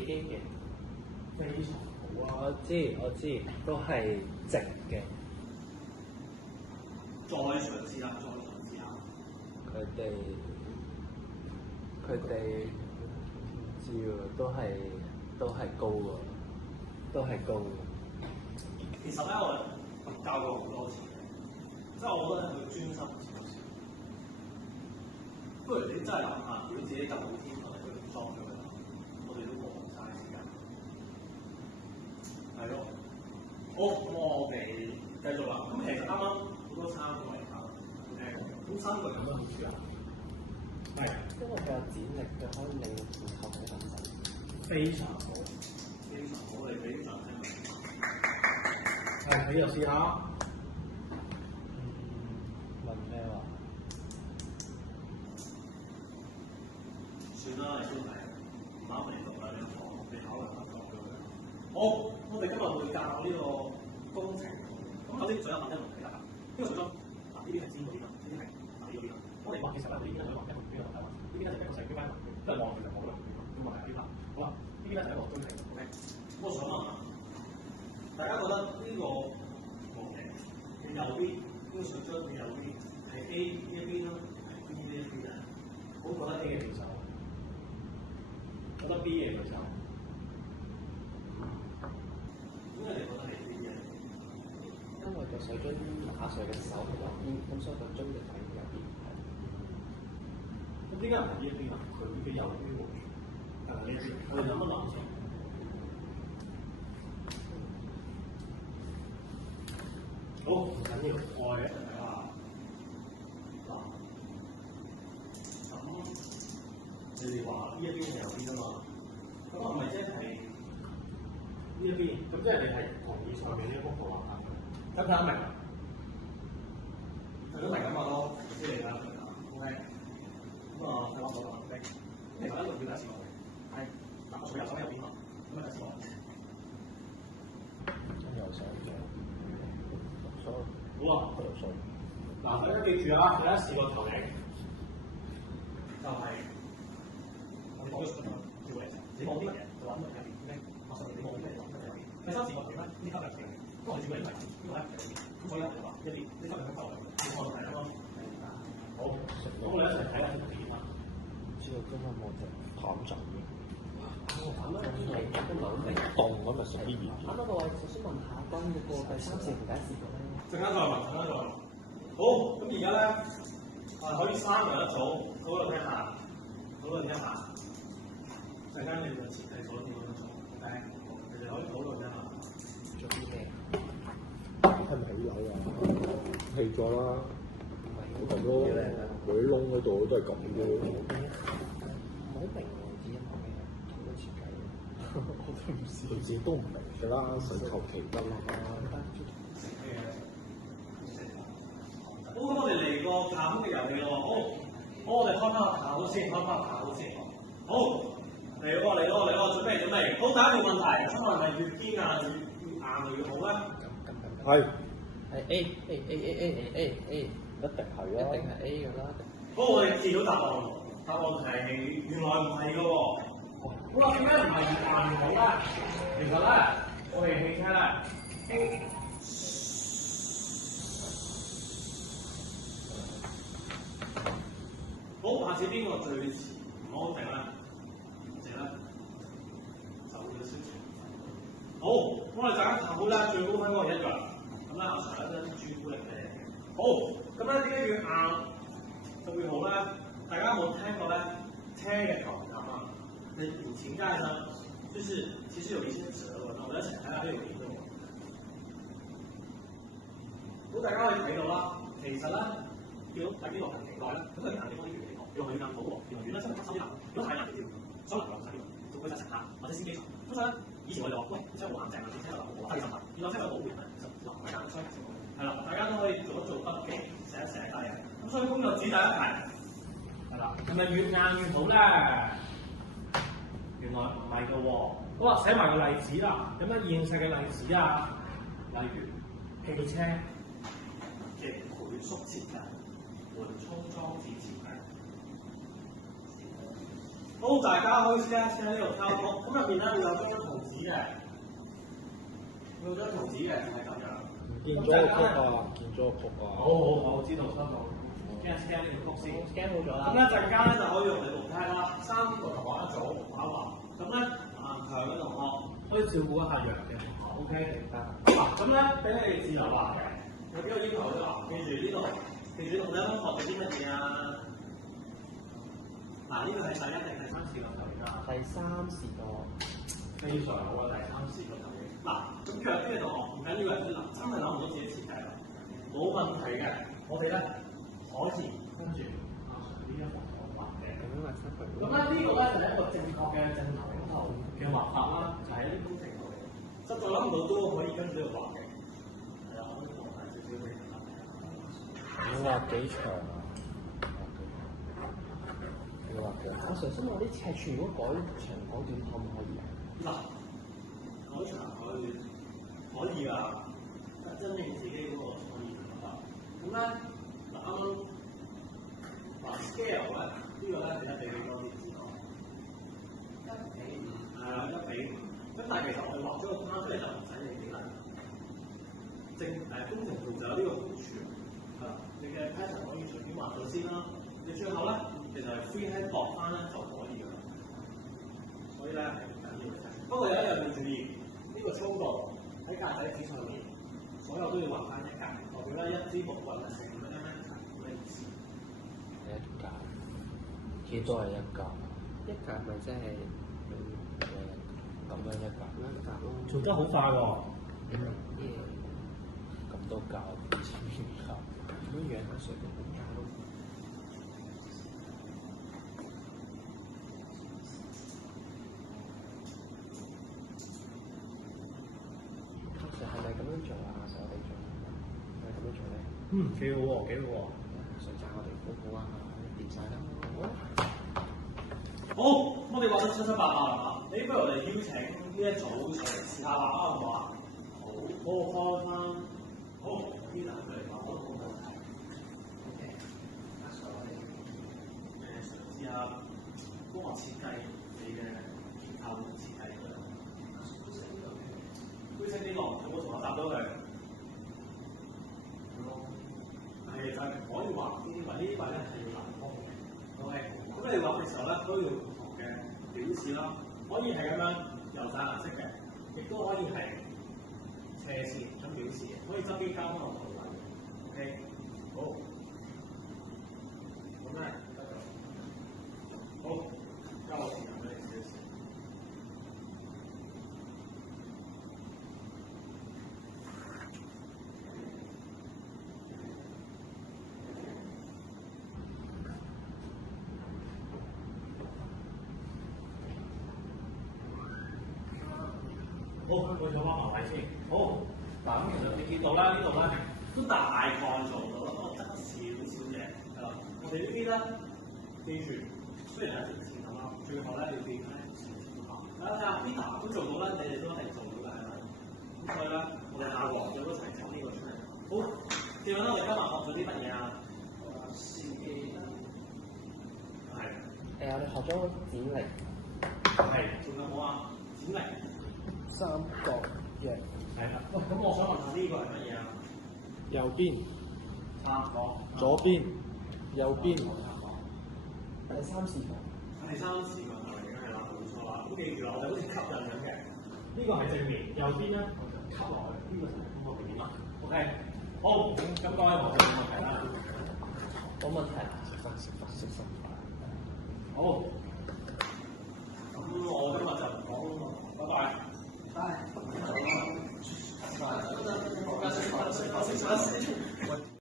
地基嘅。非常好啊！我知，都係直嘅。再嘗試下，再嘗試下。佢哋唔知喎，都係高喎，都係高嘅。其實咧，我教過好多次嘅，即係我覺得佢專心少少。不如你真係諗下，如果自己夠好天分去裝咗佢，我哋都過唔晒時間。係咯。好，咁我哋繼續啦。咁其實啱啱好多參考嚟㗎。咁三個有咩好處啊？係。因為佢有剪力嘅，可以令拳頭好穩陣。非常好，非常好，你俾啲掌聲。係，你又試下。問咩話？算啦，你都係唔啱你讀啦，你考慮下講咗佢。好，我哋今日會教呢個工程。咁首先想問一問大家，呢個水樽嗱呢邊係尖嗰邊啦，呢邊係呢邊啦。我哋話其實咧，呢邊咧就一個呢邊咧就大呢邊咧就一個細標翻嚟，都係望住就冇啦。咁問題係邊啦？好啦，呢邊咧就一個中型，OK。咁我想問下，大家覺得呢個模型嘅右邊呢個水樽嘅右邊係 A 呢一邊啦，係 B 呢一邊啊？我覺得 A 嘅其實。覺得 B 嘅佢就，點解你覺得係 B 嘅？因為個水樽打上嘅手係右邊，咁所以個樽嘅底右邊係。咁點解唔係呢一邊啊？佢嘅右邊喎，但係呢一邊，我哋諗一諗先。好，唔緊要，我哋一齊睇下。咁你哋話呢一邊係右邊啊嘛？咁係咪即係呢一邊？咁即係你係同意上面呢一幅圖畫啊？睇唔睇得明？睇得明咁啊咯，即係你睇得明啊 ？OK。咁啊，睇翻我啦 ，OK。咁其實呢度要第一次落嚟，係嗱，我水右手喺右邊嘛，咁啊第一次落嚟。右手嘅，好啊，嗱，大家記住啊，大家試個投影，就係、我哋講咗什麼？照嚟，你望啲乜嘢就揾乜嘢入邊 ，OK？我上面你望啲乜嘢就揾乜嘢入邊。第三次我哋咧，呢級入邊，當我哋照緊呢個位置，呢個咧入邊，咁所以咧我就話一邊，呢級入邊就嚟，你望到第一咯。好，咁我哋一齊睇下條片啊。知道今日冇隻淡仔嘅。咁咧，都諗定凍咁咪食啲熱。啱啱個位，首先問下關於個第三次點解試過咧？陣間再問，陣間再問。好，咁而家咧可以三人一組，討論一下，討論一下。陣間你就設計咗點樣做 ，OK？你哋可以討論一下。做啲咩？係咪起樓啊？起咗啦，係咯，佢啲窿嗰度都係咁嘅。唔好明喎，只因為咩？好多設計，我都唔知。佢自己都唔明㗎啦，神求其得啦。好，咁我哋嚟個卡通嘅遊戲咯。好，我哋開翻個卡通先，開翻個卡通先。好，嚟喎，準備。好，第一條問題，請問係越堅硬越硬就越好咧？係 A，一定係啊，一定係 A 㗎啦。好，我哋揭曉答案，答案係原來唔係㗎喎。好啦，點解唔係越硬越好咧？其實咧，我哋汽車咧。好，下次邊個最遲唔安定咧？就會有少少。好，我哋大家考咧最高分嗰個一樣，咁咧阿 Sir 咧啲朱古力嘅。好，咁咧點解越硬就越好咧？大家有冇聽過咧車嘅頭夾啊？你引擎蓋呢，就是其實有一些折紋，我哋一齊睇下呢條片度。好，大家可以睇到啦，其實咧。見到喺呢個行程內咧，咁佢硬地方啲越嚟越多，原來越硬好喎，原來軟咧真係收啲硬，如果太硬條，所能夠唔使用，就會實乘客或者司機坐。咁所以咧，以前我哋話，喂，車好硬淨啊，車又好好，但係其實唔係，原來車有保護人啊，其實唔係硬嘅，所以係啦，大家都可以做一筆記，寫一低啊。咁所以工作紙第一題係啦，係咪越硬越好咧？原來唔係㗎喎。好啦，寫埋個例子啦，有咩現實嘅例子啊？例如汽車嘅倍速設計。緩衝裝置設計，好，大家可以先呢度抄好，咁入面咧會有張圖紙嘅，會有張圖紙嘅就係咁樣。見咗個曲啊，見咗個曲啊。好，知道收到。scan 呢個曲先 ，scan 好咗啦。咁咧陣間咧就可以用嚟錄聽啦，3個同學一組畫一畫。咁咧強嘅同學可以照顧一下弱嘅。OK， 明白。嗱，咁咧俾你哋自由畫嘅，有幾個要求咧？記住呢度，記住同你啱啱學嘅啲乜嘢啊？嗱，呢個係第1定第3視覺投影啊？第3視覺。非常好啊！第3視覺投影。嗱，咁弱啲嘅同學唔緊要嘅，嗱真係諗唔到自己設計啦，冇問題嘅。我哋咧可以跟住呢一幅圖畫嘅。咁樣畫出嚟。咁咧呢個咧就係一個正確嘅正投影圖嘅畫法啦，就係一啲工程圖嚟。實在諗唔到都可以跟住呢個畫嘅。係啊，我可以放大少少俾大家睇下。你畫幾長啊？你畫幾長？我常想話啲尺寸如果改長改短可唔可以啊？嗱，改長可以㗎，真正自己嗰個創意得。咁咧嗱啱啱嗱 scale 咧呢個咧就1:5多啲知道，1:5係啦1:5。咁但係其實我哋畫咗個框出嚟就唔使你幾難。工程圖就有呢個好處，係啦，你嘅 pattern 可以隨便畫咗先啦。你最後咧其實係 freehand 度翻咧就可以㗎啦。所以咧係唔緊要嘅。不過有一樣要注意，呢個粗度喺格仔紙上面，所有都要畫翻一格，代表咧一支木棍係成咁樣咩意思？一格，幾多係一格？一格咪即係咁樣一格，一格咯。做得好快喎！咁多格，千格，咁樣樣係隨便點解咯？其實係咪咁樣做啊？我哋做係咪咁樣做咧？幾好喎，幾好喎！水賺我哋好好啊，掂晒啦。好，我哋畫得七七八八係嘛？不如我哋邀請呢一組上嚟試下畫啊，好唔好啊？好，開翻，好，呢度佢嚟畫都冇問題。OK，嘗試下幫我設計你嘅結構設計佢。灰色啲落，有冇同我答到佢？係就係可以畫呢啲位，呢啲位咧係要立方嘅。OK，咁你畫嘅時候咧都要唔同嘅表示啦，可以係咁樣油晒顏色嘅，亦都可以係斜線咁表示嘅，可以側邊加翻落圖位。OK， 好，咁咧得咗。好，交個時間俾你少少。好，我再畫埋位先。好，嗱咁其實你見到啦，呢度咧都大概做到啦，不過得少少嘢係啦。我哋呢邊咧，記住，雖然係一條線咁啦，最後咧要記翻一條線下。大家睇下 Peter 都做到啦，你哋都一定做到㗎係咪？咁所以咧，我哋下黃組都一齊整呢個出嚟。好，點樣咧？我哋今日學咗啲乜嘢啊？司機係。我哋學咗剪力，係，仲有冇啊？剪力。三角形。係啦。喂，咁我想問下呢個係乜嘢啊？右邊，三角。左邊，右邊。第3視覺。第3視覺投影係啦，冇錯啦。咁記住啦，我哋好似吸引咁嘅。呢個係正面，右邊咧我就吸落去，呢個就係嗰個平面啦。OK， 好，咁各位同學有冇問題啦？冇問題。食飯。好。